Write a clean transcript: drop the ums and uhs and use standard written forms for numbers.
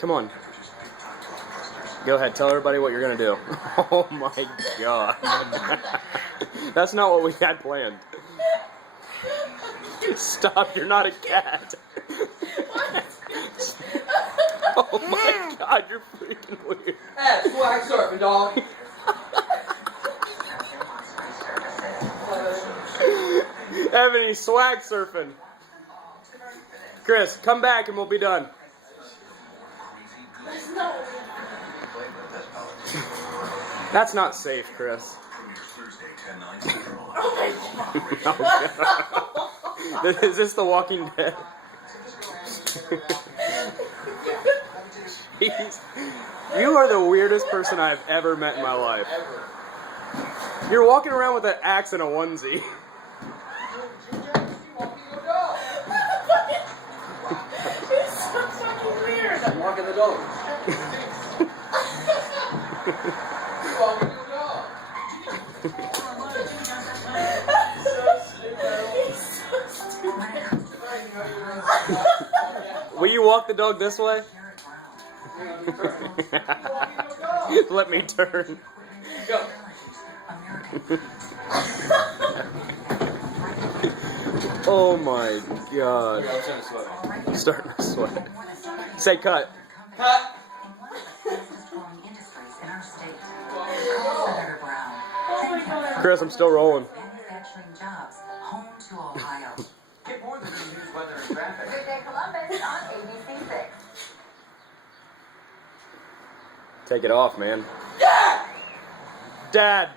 Come on. Go ahead, tell everybody what you're gonna do. Oh my god. That's not what we had planned. Stop, you're not a cat. Oh my god, you're freaking weird. Hey, swag surfing, dog. Ebony, swag surfing. Chris, come back and we'll be done. That's not safe, Chris. Oh god. Is this The Walking Dead? You are the weirdest person I've ever met in my life. You're walking around with an axe and a onesie. It's so fucking weird. I'm walking the dog. Will you walk the dog this way? Let me turn. Go. Oh my god. I'm starting to sweat. Say cut. Cut. Chris, I'm still rolling. Get more than news, weather, and traffic. Good Day Columbus on ABC 6. Take it off, man. Yeah! Dad!